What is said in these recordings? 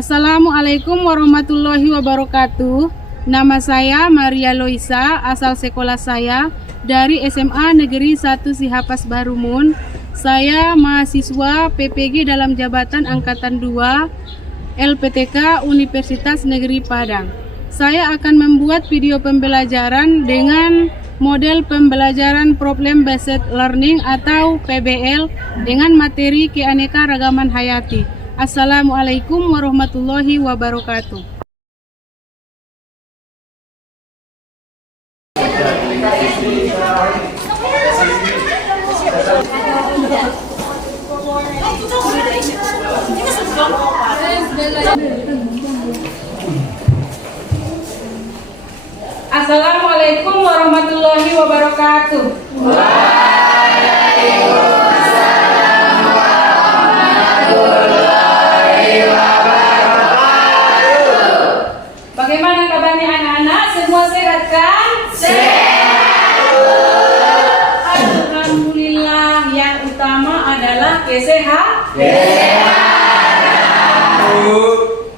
Assalamualaikum warahmatullahi wabarakatuh. Nama saya Maria Loisa, asal sekolah saya dari SMA Negeri 1 Sihapas Barumun. Saya mahasiswa PPG dalam jabatan Angkatan 2 LPTK Universitas Negeri Padang. Saya akan membuat video pembelajaran dengan model pembelajaran Problem Based Learning atau PBL dengan materi keanekaragaman hayati. Assalamualaikum warahmatullahi wabarakatuh. Assalamualaikum warahmatullahi wabarakatuh. Waalaikumsalam warahmatullahi wabarakatuh. Bagaimana kabarnya anak-anak? Semua sehat kan? Sehat. Alhamdulillah, yang utama adalah kesehatan.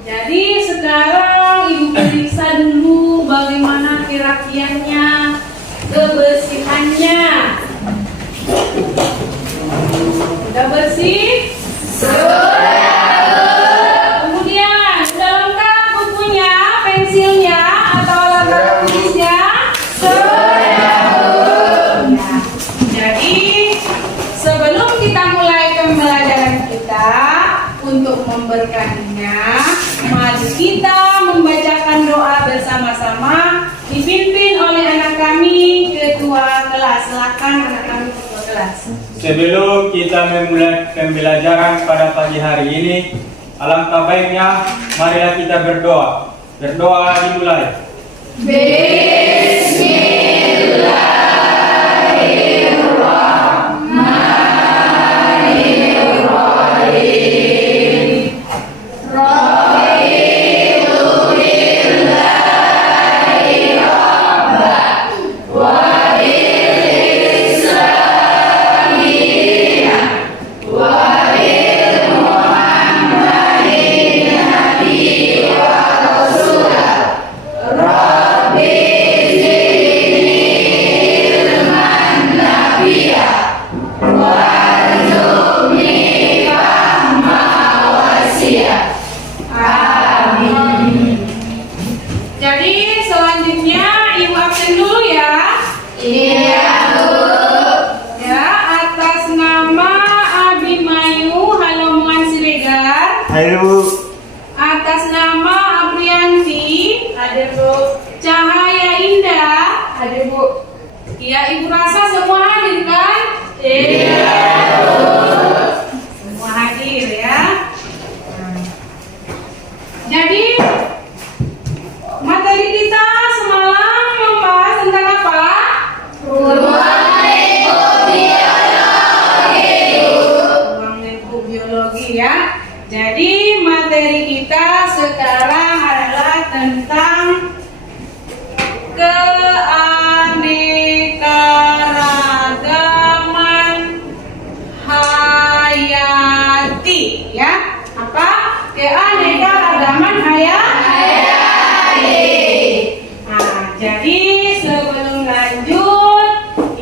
Jadi sekarang Ibu periksa dulu bagaimana kerapiannya, kebersihannya. Sudah bersih? Sudah. Kemudian sudah lengkap bukunya, pensilnya atau alat tulisnya? Sudah. Nah, jadi sebelum kita mulai pembelajaran kita, untuk memberkatinya, mari kita membacakan doa bersama-sama dipimpin oleh anak kami ketua kelas. Silakan anak kami ketua kelas. Sebelum kita memulai pembelajaran pada pagi hari ini, alangkah baiknya marilah kita berdoa. Berdoa dimulai. Jadi selanjutnya Ibu absen dulu ya. Iya, Bu. Ya, atas nama Abimayu Halomuan Siregar. Halo. Atas nama Aprianti, hadir Bu. Cahaya Indah, hadir Bu. Ya, Ibu rasa semua hadir kan? Iya, Bu. Semua hadir ya. Jadi materi kita semalam membahas tentang apa? Ruang Lingkup biologi ya. Jadi materi kita sekarang adalah tentang keanekaragaman hayati ya. Apa? Keanekaragaman hayati. Nah, jadi sebelum lanjut,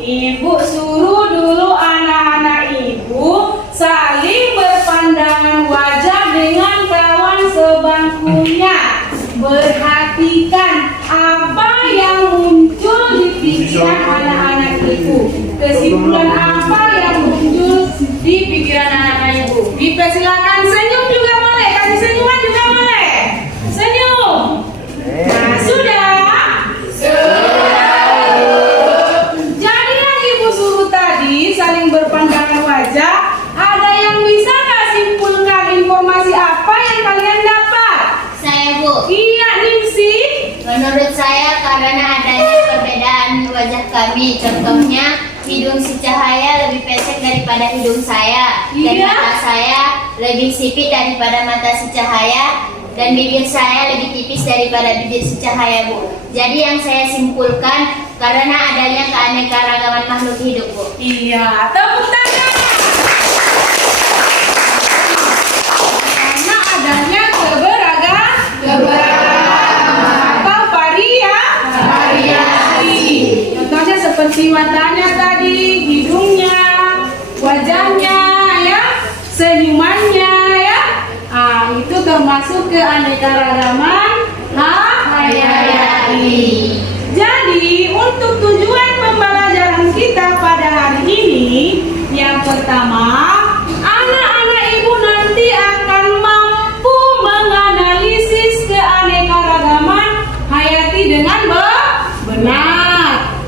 Ibu suruh dulu anak-anak Ibu saling berpandangan wajah dengan kawan sebangkunya. Perhatikan apa yang muncul di pikiran anak-anak Ibu. Kesimpulan apa yang muncul di pikiran anak-anak Ibu. Dipersilakan senyum juga boleh, kasih senyuman juga boleh. Senyum. Nah, sudah. Jadi yang Ibu suruh tadi saling berpandangan wajah. Ada yang bisa nggak simpulkan informasi apa yang kalian dapat? Saya, Bu. Iya, Ningsi. Menurut saya karena adanya perbedaan wajah kami. Contohnya hidung si Cahaya lebih pesek daripada hidung saya. Dan Iya. mata saya lebih sipit daripada mata si Cahaya. Dan bibir saya lebih tipis daripada bibir si Cahaya, Bu. Jadi yang saya simpulkan karena adanya keanekaragaman makhluk hidup, Bu. Iya, tepuk tangan. Karena adanya keberagaman seperti matanya tadi, hidungnya, wajahnya, ya, senyumannya, ya. Itu termasuk keanekaragaman hayati. Jadi untuk tujuan pembelajaran kita pada hari ini, yang pertama, anak-anak ibu nanti akan mampu menganalisis keanekaragaman hayati dengan benar.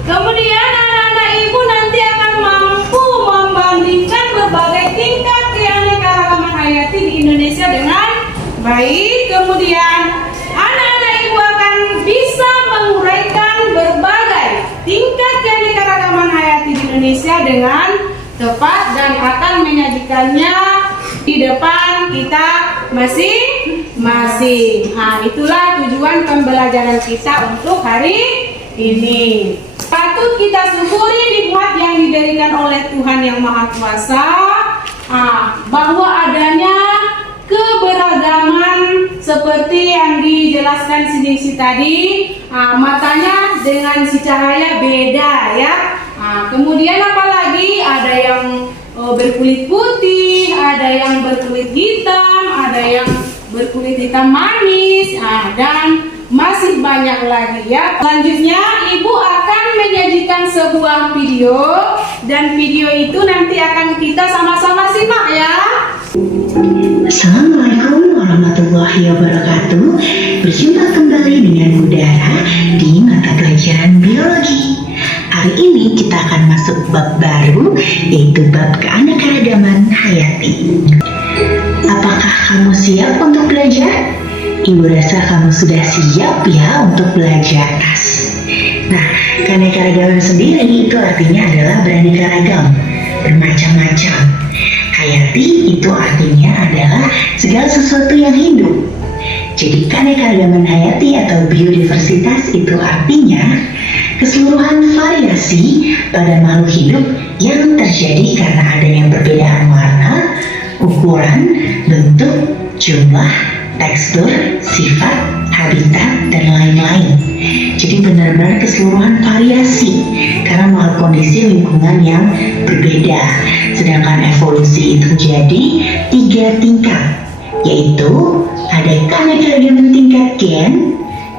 Kemudian anak-anak ibu nanti akan mampu membandingkan berbagai tingkat keanekaragaman hayati di Indonesia dengan baik. Kemudian anak-anak ibu akan bisa menguraikan berbagai tingkat keanekaragaman hayati di Indonesia dengan tepat dan akan menyajikannya di depan kita masing-masing. Itulah tujuan pembelajaran kita untuk hari ini. Patut kita syukuri nikmat yang diberikan oleh Tuhan Yang Maha Kuasa, bahwa adanya keberagaman seperti yang dijelaskan si tadi. Matanya dengan si Cahaya beda, ya. Kemudian apalagi ada yang berkulit putih, ada yang berkulit hitam, ada yang berkulit hitam manis, dan masih banyak lagi, ya. Selanjutnya ibu akan menyajikan sebuah video, dan video itu nanti akan kita sama-sama simak, ya. Assalamualaikum warahmatullahi wabarakatuh. Berjumpa kembali dengan Budara di mata pelajaran biologi. Hari ini kita akan masuk bab baru, yaitu bab keanekaragaman hayati. Apakah kamu siap untuk belajar? Ibu rasa kamu sudah siap ya untuk belajar. Nah, keanekaragaman sendiri itu artinya adalah beraneka ragam, bermacam-macam. Hayati itu artinya adalah segala sesuatu yang hidup. Jadi keanekaragaman hayati atau biodiversitas itu artinya keseluruhan variasi pada makhluk hidup yang terjadi karena adanya perbedaan warna, ukuran, bentuk, jumlah, tekstur, sifat, habitat, dan lain-lain. Jadi benar-benar keseluruhan variasi karena melihat kondisi lingkungan yang berbeda. Sedangkan evolusi itu jadi 3 tingkat, yaitu ada keanekaragaman tingkat gen,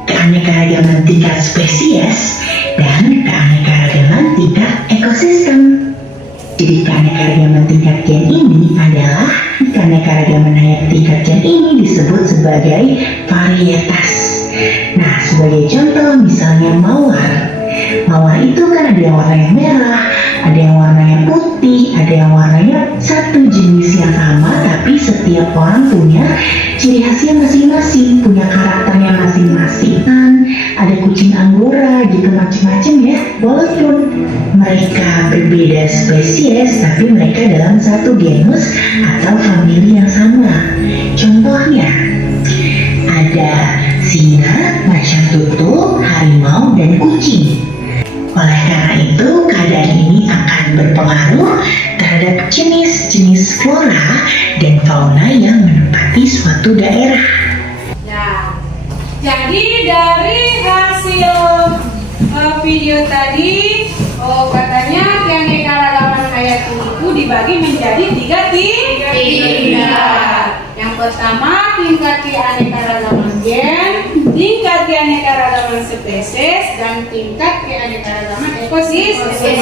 keanekaragaman tingkat spesies, dan keanekaragaman tingkat ekosistem. Jadi keanekaragaman tingkat gen ini adalah keanekaragaman hayati tingkat gen ini disebut sebagai varietas. Nah, sebagai contoh misalnya mawar. Mawar itu kan ada yang warnanya merah, ada yang warnanya putih, ada yang warnanya satu jenis yang sama, tapi setiap orang punya ciri khasnya masing-masing, punya karakternya masing-masing. Ada kucing Anggora gitu, macam-macam ya. Walaupun mereka berbeda spesies, tapi mereka dalam satu genus atau famili yang sama. Contohnya ada singa, macan tutul, harimau, dan kucing. Oleh karena itu, keadaan ini akan berpengaruh terhadap jenis-jenis flora dan fauna yang menempati suatu daerah. Nah, jadi dari hasil video tadi, katanya keanekaragaman hayati itu dibagi menjadi 3 tingkat. Yang pertama tingkat keanekaragaman gen, tingkat keanekaragaman spesies, dan tingkat keanekaragaman ekosistem.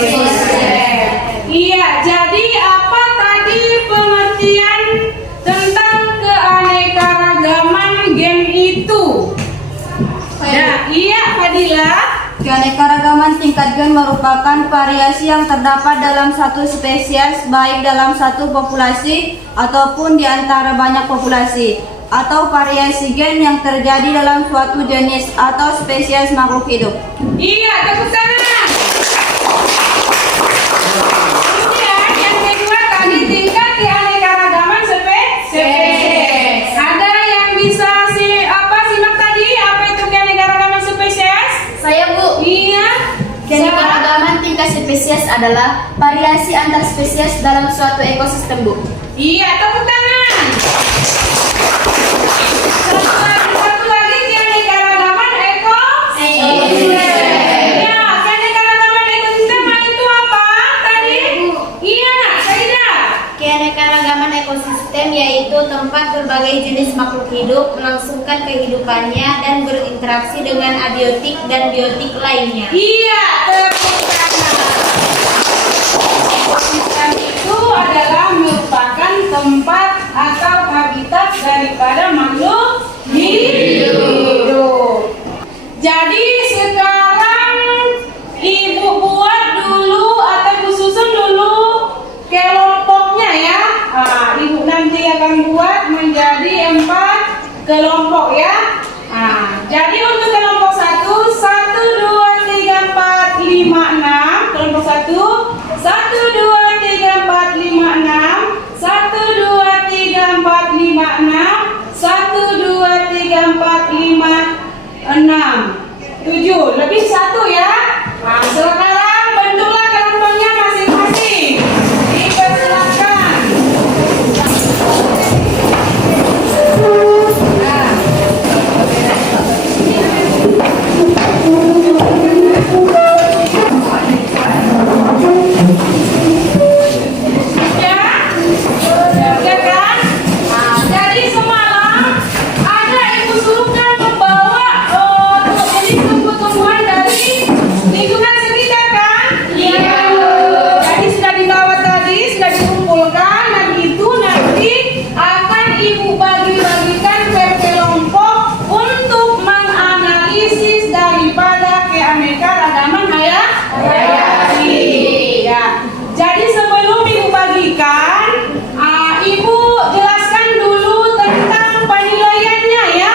Iya, jadi apa tadi pengertian tentang keanekaragaman gen itu? Nah, iya Fadila. Keanekaragaman tingkat gen merupakan variasi yang terdapat dalam satu spesies, baik dalam satu populasi ataupun di antara banyak populasi, atau variasi gen yang terjadi dalam suatu jenis atau spesies makhluk hidup. Iya, tepuk tangan. Kemudian yang kedua tadi tingkat keanekaragaman spesies. Ada yang bisa simak tadi apa itu keanekaragaman spesies? Saya Bu. Iya. Keanekaragaman tingkat spesies adalah variasi antar spesies dalam suatu ekosistem, Bu. Iya, tepuk tangan. Satu lagi keanekaragaman ekosistem. Ya, keanekaragaman ekosistem makhluk hidup, melangsungkan kehidupannya, dan berinteraksi dengan abiotik dan biotik lainnya. Iya, tepuk tangan. Ekosistem itu adalah merupakan tempat atau habitat daripada makhluk hidup. Jadi sekarang Ibu buat dulu atau Ibu susun dulu kelompoknya ya. Ibu nanti akan buat menjadi 4 kelompok ya. Jadi untuk kelompok 1, 1, 2, 3, 4, 5, 6. Kelompok 1, 1, 2, 3, 4, 5, 6. 1, 2, 3, 4, 5, 6. 1, 2, 3, 4, 5, 6. 7. Lebih 1 ya. Sekarang bentuklah kelompoknya masing-masing. Dipersilakan. Ya kan? Jadi semalam ada ibu suruhkan membawa jenis tumbuh-tumbuhan dari lingkungan sekitar kan? Iya. Jadi sudah dibawa tadi, sudah dikumpulkan, dan itu nanti akan ibu bagi-bagikan per kelompok untuk menganalisis daripada keanekaragaman hayati. Ya. Jadi sebelum ibu bagikan, ibu jelaskan dulu tentang penilaiannya ya.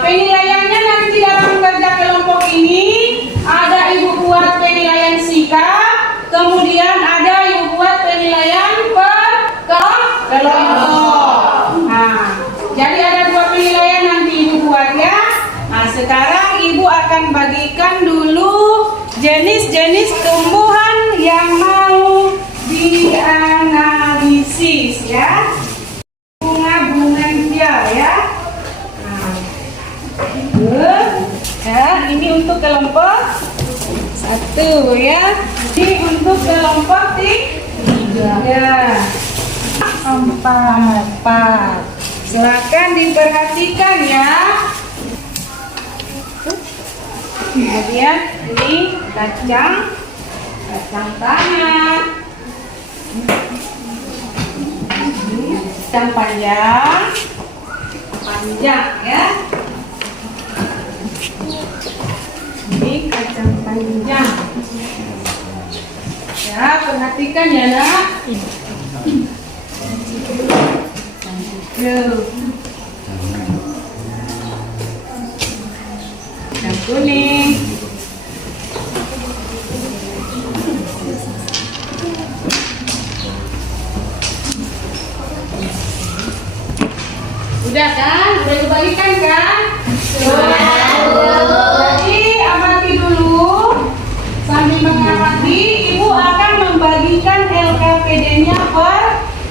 Penilaiannya nanti dalam kerja kelompok ini ada ibu buat penilaian sikap, kemudian ada ibu buat penilaian per kelompok. Jadi ada 2 penilaian nanti ibu buat ya. Sekarang ibu akan bagikan dulu jenis-jenis tumbuhan yang mau dianalisis ya. Bunga-bunga ya. Ini untuk kelompok 1 ya. Ini untuk kelompok 3, 4. Silakan diperhatikan ya. Kemudian ini kacang tanah. Ini kacang panjang ya. Ini kacang panjang. Ya, perhatikan ya nak. Kacang kuning. Udah kan? Udah dibagikan kan? Jadi amati dulu. Sambil mengamati, ibu akan membagikan LKPD-nya per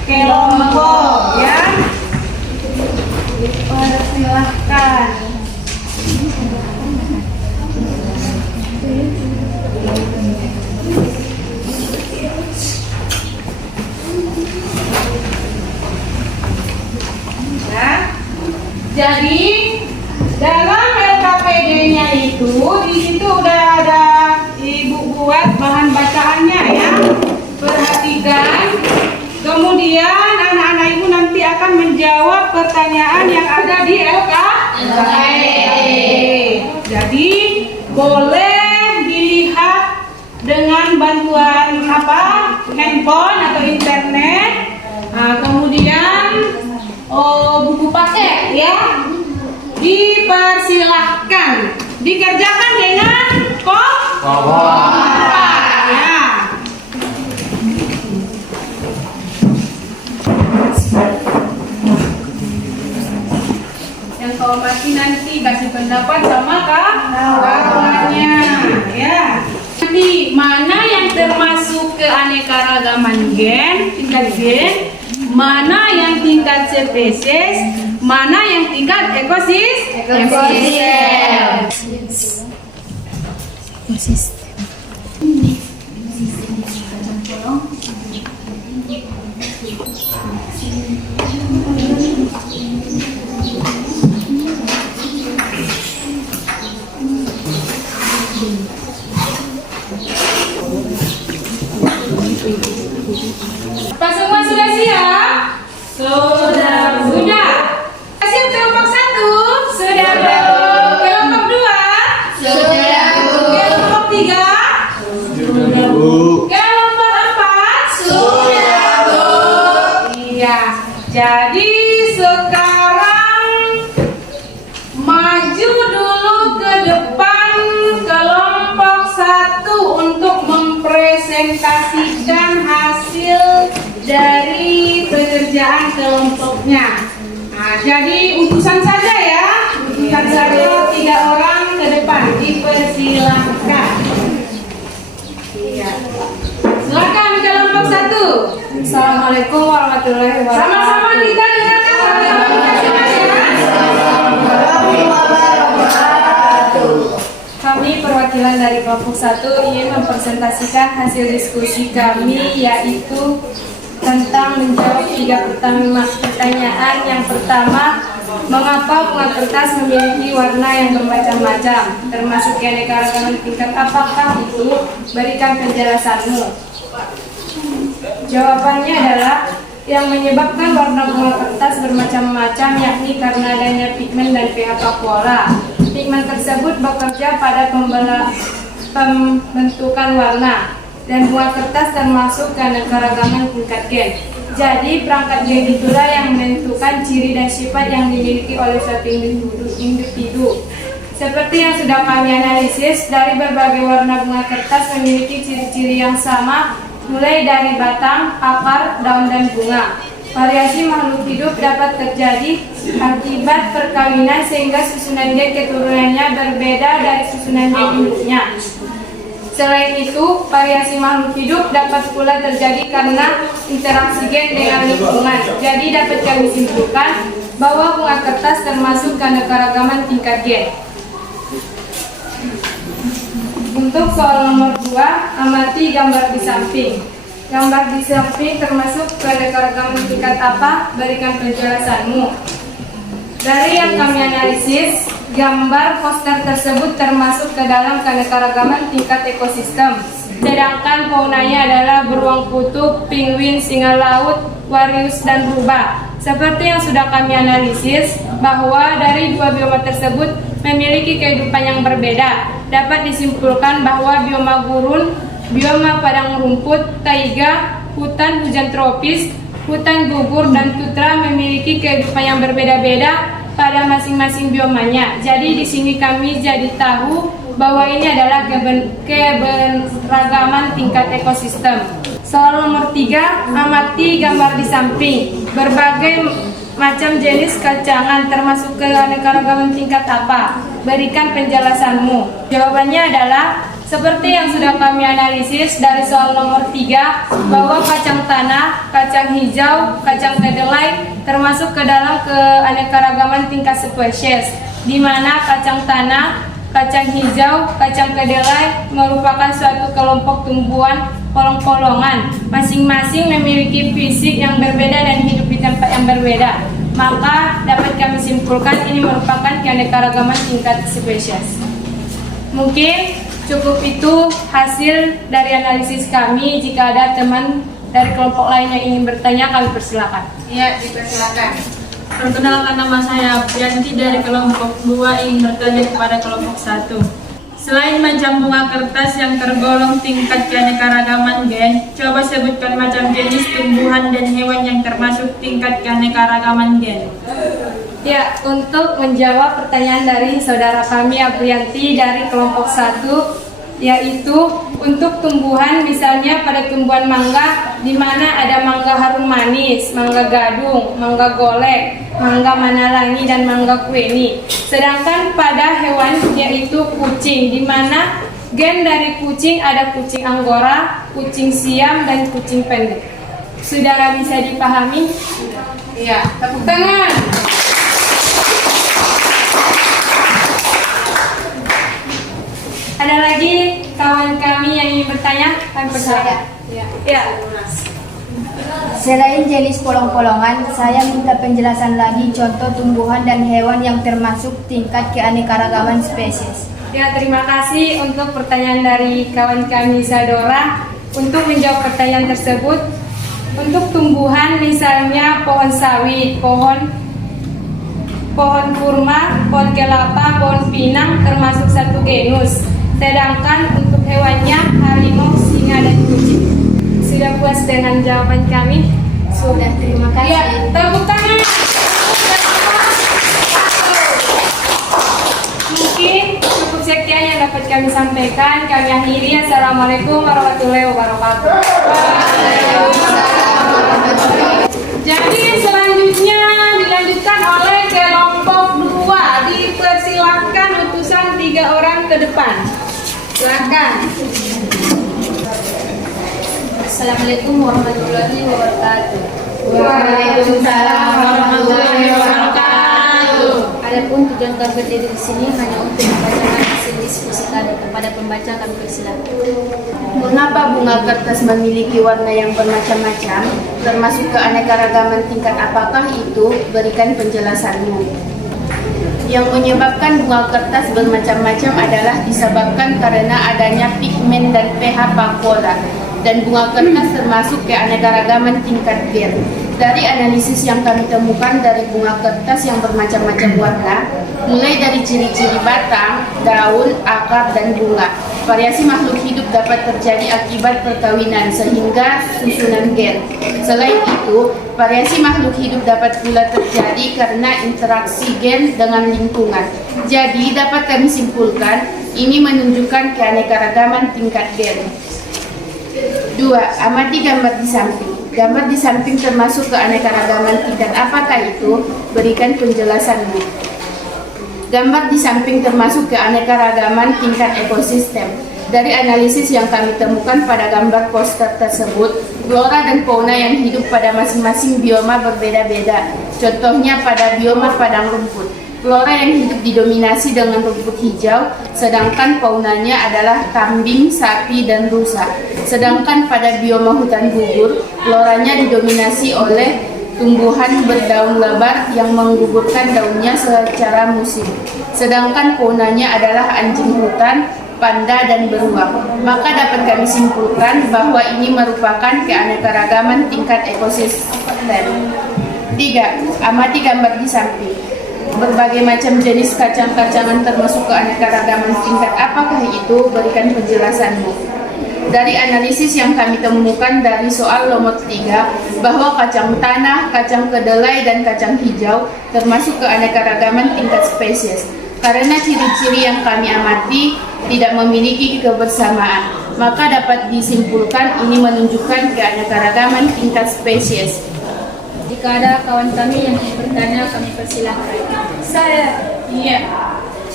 kelompok ya. Silahkan. Jadi dalam LKPD-nya itu di situ udah ada ibu buat bahan bacaannya ya. Perhatikan. Kemudian anak-anak ibu nanti akan menjawab pertanyaan yang ada di LKPD. Jadi boleh dilihat dengan bantuan handphone atau internet. Kemudian buku paket ya, dipersilahkan dikerjakan dengan kompak ya. Yang kompak nanti kasih pendapat sama kawannya ya. Nanti mana yang termasuk keanekaragaman gen, tingkat gen, mana yang tingkat spesies, mana yang tingkat ekosistem. mempresentasikan hasil dari pekerjaan kelompoknya. Nah, jadi utusan saja ya, utusan saja 3 orang ke depan, dipersilahkan. Iya. Silakan kelompok 1. Assalamualaikum warahmatullahi wabarakatuh. Sama-sama kita dengarkan Kami perwakilan dari kelompok 1 ingin mempresentasikan hasil diskusi kami, yaitu tentang menjawab 3 pertanyaan. Yang pertama, mengapa bunga kertas memiliki warna yang bermacam-macam, termasuk keanekaragaman tingkat apakah itu? Berikan penjelasanmu. Jawabannya adalah yang menyebabkan warna bunga kertas bermacam-macam yakni karena adanya pigmen dan pH pola. Pigmen tersebut bekerja pada pembentukan warna, dan bunga kertas termasuk keanekaragaman tingkat gen. Jadi perangkat gen itulah yang menentukan ciri dan sifat yang dimiliki oleh suatu individu. Seperti yang sudah kami analisis, dari berbagai warna bunga kertas memiliki ciri-ciri yang sama, mulai dari batang, akar, daun, dan bunga. Variasi makhluk hidup dapat terjadi akibat perkawinan sehingga susunan gen keturunannya berbeda dari susunan gen induknya. Selain itu, variasi makhluk hidup dapat pula terjadi karena interaksi gen dengan lingkungan. Jadi dapat kami simpulkan bahwa bunga kertas termasuk keanekaragaman tingkat gen. Untuk soal nomor 2, amati gambar di samping. Gambar di samping termasuk keanekaragaman tingkat apa? Berikan penjelasanmu. Dari yang kami analisis, gambar poster tersebut termasuk ke dalam keanekaragaman tingkat ekosistem. Sedangkan faunanya adalah beruang kutub, penguin, singa laut, warius, dan rubah. Seperti yang sudah kami analisis, bahwa dari 2 bioma tersebut memiliki kehidupan yang berbeda. Dapat disimpulkan bahwa bioma gurun, bioma padang rumput, taiga, hutan hujan tropis, hutan gugur, dan tutra memiliki kehidupan yang berbeda-beda pada masing-masing biomanya. Jadi di sini kami jadi tahu bahwa ini adalah keberagaman tingkat ekosistem. Soal nomor 3, amati gambar di samping. Berbagai macam jenis kacangan termasuk keanekaragaman tingkat apa? Berikan penjelasanmu. Jawabannya adalah seperti yang sudah kami analisis dari soal nomor 3, bahwa kacang tanah, kacang hijau, kacang kedelai termasuk ke dalam keanekaragaman tingkat spesies, di mana kacang tanah, kacang hijau, kacang kedelai merupakan suatu kelompok tumbuhan kolong-kolongan. Masing-masing memiliki fisik yang berbeda dan hidup di tempat yang berbeda. Maka dapat kami simpulkan ini merupakan keanekaragaman tingkat spesies. Mungkin cukup itu hasil dari analisis kami. Jika ada teman dari kelompok lain yang ingin bertanya, kami persilakan. Iya, dipersilakan. Perkenalkan, nama saya Aprianti dari kelompok 2 ingin bertanya kepada kelompok 1. Selain macam bunga kertas yang tergolong tingkat keanekaragaman gen, coba sebutkan macam jenis tumbuhan dan hewan yang termasuk tingkat keanekaragaman gen. Ya, untuk menjawab pertanyaan dari saudara kami Aprianti dari kelompok 1, yaitu untuk tumbuhan, misalnya pada tumbuhan mangga, di mana ada mangga harum manis, mangga gadung, mangga golek, mangga manalangi, dan mangga kueni. Sedangkan pada hewan, yaitu kucing, di mana gen dari kucing ada kucing Anggora, kucing Siam, dan kucing pendek. Sudah bisa dipahami? Iya, tepuk tangan. Ada lagi kawan kami yang ingin bertanya? Kami persilakan. Ya. Selain jenis polong-polongan, saya minta penjelasan lagi contoh tumbuhan dan hewan yang termasuk tingkat keanekaragaman spesies. Ya, terima kasih untuk pertanyaan dari kawan kami Sadora. Untuk menjawab pertanyaan tersebut, untuk tumbuhan misalnya pohon sawit, pohon kurma, pohon kelapa, pohon pinang termasuk satu genus. Sedangkan untuk hewannya harimau, singa, dan kucing. Sudah puas dengan jawaban kami? Sudah, terima kasih. Ya, tepuk tangan. Mungkin cukup sekian yang dapat kami sampaikan. Kami akhiri. Assalamualaikum warahmatullahi wabarakatuh. Jadi selanjutnya dilanjutkan oleh kelompok 2. Dipersilakan utusan 3 orang ke depan. Silakan. Assalamualaikum warahmatullahi wabarakatuh. Waalaikumsalam warahmatullahi wabarakatuh. Adapun tujuan kami berdiri di sini hanya untuk membacakan hasil diskusi kami kepada pembaca. Kami persilakan. Mengapa bunga kertas memiliki warna yang bermacam-macam, termasuk keanekaragaman tingkat apakah itu? Berikan penjelasanmu. Yang menyebabkan bunga kertas bermacam-macam adalah disebabkan karena adanya pigmen dan pH vakuola, dan bunga kertas termasuk keanekaragaman tingkat Gen. Dari analisis yang kami temukan dari bunga kertas yang bermacam-macam warna, mulai dari ciri-ciri batang, daun, akar, dan bunga, variasi makhluk hidup dapat terjadi akibat perkawinan sehingga susunan gen. Selain itu, variasi makhluk hidup dapat pula terjadi karena interaksi gen dengan lingkungan. Jadi, dapat kami simpulkan, ini menunjukkan keanekaragaman tingkat gen. 2. Amati gambar di samping. Gambar di samping termasuk keanekaragaman tingkat apakah itu? Berikan penjelasanmu. Gambar di samping termasuk keanekaragaman tingkat ekosistem. Dari analisis yang kami temukan pada gambar poster tersebut, flora dan fauna yang hidup pada masing-masing bioma berbeda-beda. Contohnya pada bioma padang rumput, flora yang hidup didominasi dengan rumput hijau, sedangkan faunanya adalah kambing, sapi, dan rusa. Sedangkan pada bioma hutan gugur, floranya didominasi oleh tumbuhan berdaun lebar yang menggugurkan daunnya secara musim. Sedangkan faunanya adalah anjing hutan, panda, dan beruang. Maka dapat kami simpulkan bahwa ini merupakan keanekaragaman tingkat ekosistem. 3. Amati gambar di samping. Berbagai macam jenis kacang-kacangan termasuk keanekaragaman tingkat apakah itu? Berikan penjelasanmu. Dari analisis yang kami temukan dari soal nomor 3, bahwa kacang tanah, kacang kedelai, dan kacang hijau termasuk keanekaragaman tingkat spesies. Karena ciri-ciri yang kami amati tidak memiliki kebersamaan, maka dapat disimpulkan ini menunjukkan keanekaragaman tingkat spesies. Jika ada kawan kami yang ingin bertanya, kami persilakan. Iya.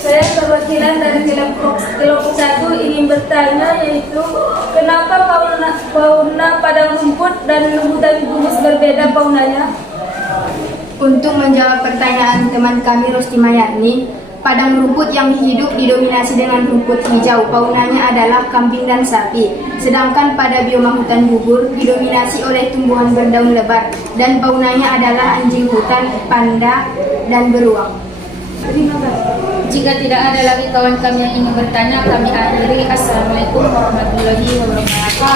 Saya perwakilan dari kelompok 1 ingin bertanya, yaitu kenapa fauna padang rumput dan hutan gundus berbeda faunanya? Untuk menjawab pertanyaan teman kami Rosti Mayarni, padang rumput yang hidup didominasi dengan rumput hijau, faunanya adalah kambing dan sapi. Sedangkan pada bioma hutan gugur didominasi oleh tumbuhan berdaun lebar, dan faunanya adalah anjing hutan, panda, dan beruang. Terima kasih. Jika tidak ada lagi kawan kami yang ingin bertanya, kami akhiri. Assalamualaikum warahmatullahi wabarakatuh.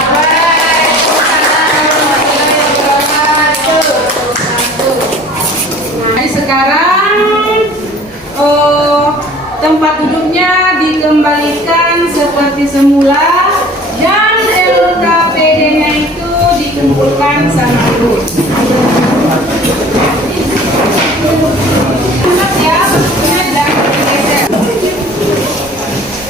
Nah, sekarang tempat duduknya dikembalikan seperti semula dan LKPD-nya itu dikumpulkan sama ibu.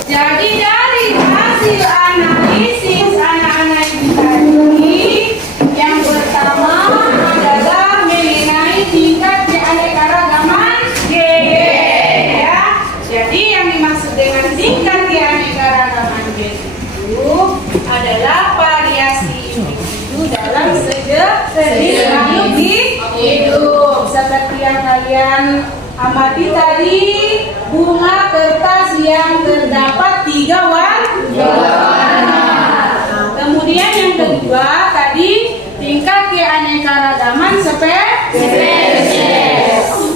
Jadi dari hasil analisis anak-anak ibu tadi, yang pertama adalah mengenai tingkat keanekaragaman gen, ya. Jadi yang dimaksud dengan tingkat keanekaragaman gen itu adalah variasi individu dalam jenis makhluk hidup. Seperti yang kalian amati tadi, bunga kertas yang terdapat 3 warna. Kemudian yang kedua tadi tingkat keanekaragaman spesies.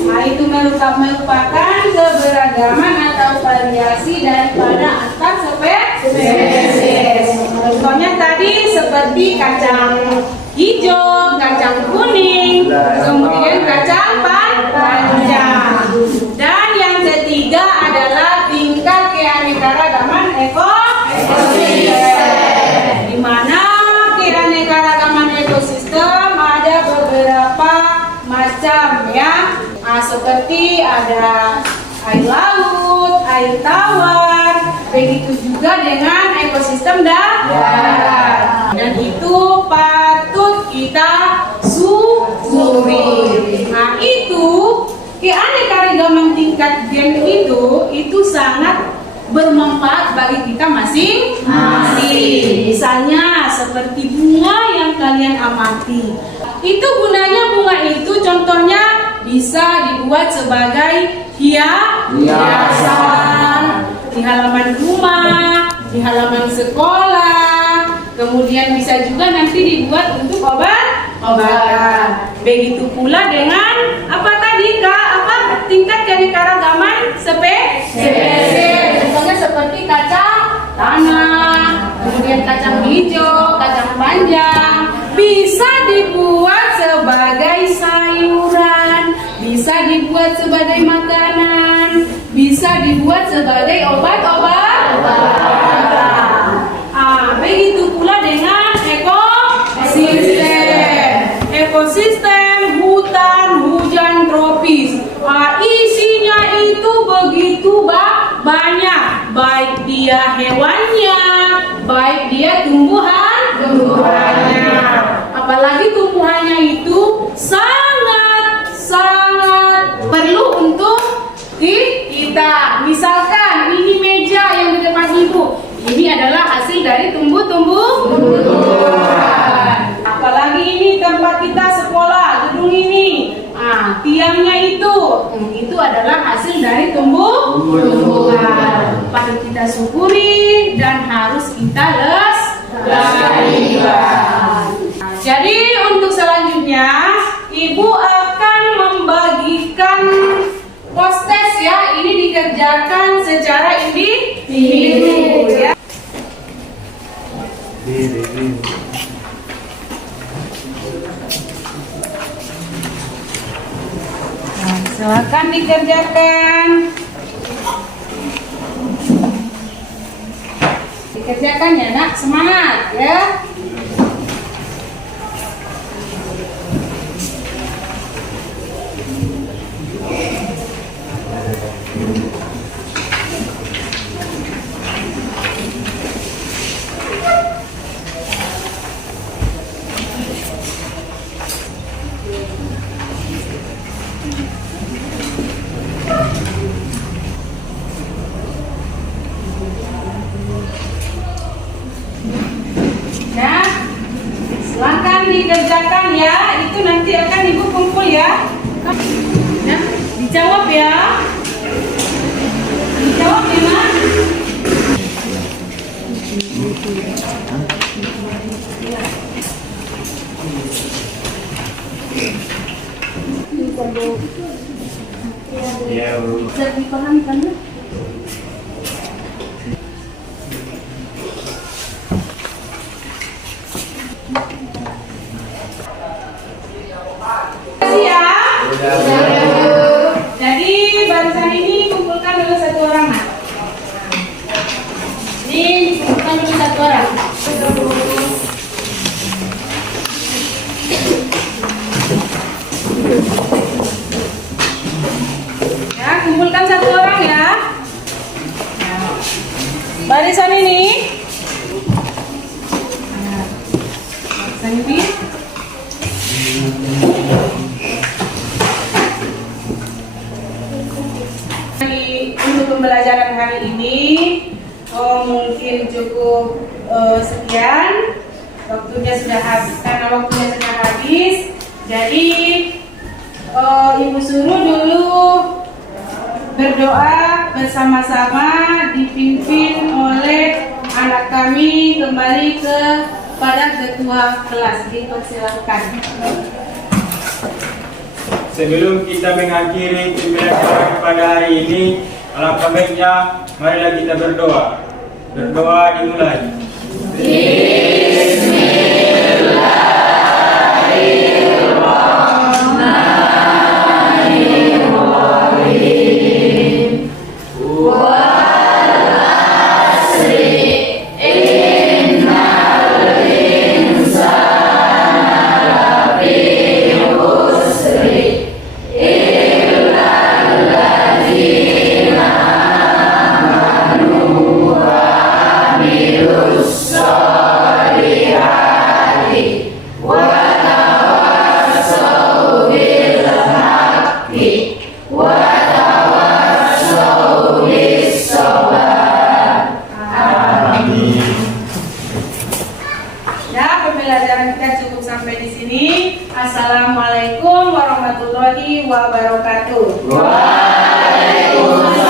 Nah, itu merupakan keberagaman atau variasi daripada antar spesies. Contohnya tadi seperti kacang hijau, kacang kuning, kemudian kacang panjang. Dan yang ketiga adalah tingkat keanekaragaman ekosistem, di mana keanekaragaman ekosistem ada beberapa macam, ya. Seperti ada air laut, sayur tawar, begitu juga dengan ekosistem darat. Dan itu patut kita syukuri. Nah itu keanekaragaman tingkat gen itu sangat bermanfaat bagi kita masing-masing. Misalnya seperti bunga yang kalian amati. Itu gunanya bunga itu contohnya bisa dibuat sebagai hiasan di halaman rumah, di halaman sekolah. Kemudian bisa juga nanti dibuat untuk obat-obatan. Begitu pula dengan apa tadi Kak? Apa tingkat keanekaragaman spesies. Contohnya seperti kacang tanah, kemudian kacang hijau, kacang panjang, bisa dibuat sebagai sayuran, bisa dibuat sebagai makanan, bisa dibuat sebagai obat-obatan. Begitu pula dengan ekosistem hutan hujan tropis. Isinya itu begitu banyak, baik dia hewannya, baik dia tumbuhannya. Apalagi tumbuhannya itu sangat perlu untuk kita. Misalkan ini meja yang di depan ibu, ini adalah hasil dari tumbuh-tumbuhan. Apalagi ini tempat kita sekolah, gedung ini, tiangnya itu adalah hasil dari tumbuh-tumbuhan. Patut kita syukuri dan harus kita lestarikan. Jadi untuk selanjutnya ibu akan membagikan postes ya. Ini dikerjakan secara individu ya. Silakan dikerjakan. Dikerjakan ya nak, semangat ya. Nah, silakan dikerjakan ya. Itu nanti akan ibu kumpul ya. Nah, dijawab ya. Dijawab ya nak. Bisa dipahami kan? Jadi barisan ini kumpulkan dulu satu orang nak. Ini kumpulkan dulu satu orang. Ya, kumpulkan satu orang ya. Barisan ini. Barisan ini. Untuk pembelajaran hari ini mungkin cukup sekian. Waktunya sudah habis, karena waktunya sudah habis. Jadi ibu suruh dulu berdoa bersama-sama dipimpin oleh anak kami kembali kepada ketua kelas. Dipersilakan. Sebelum kita mengakhiri pembelajaran pada hari ini, alangkah baiknya marilah kita berdoa. Berdoa dimulai. pembelajaran kita cukup sampai di sini. Assalamualaikum warahmatullahi wabarakatuh. Waalaikumsalam.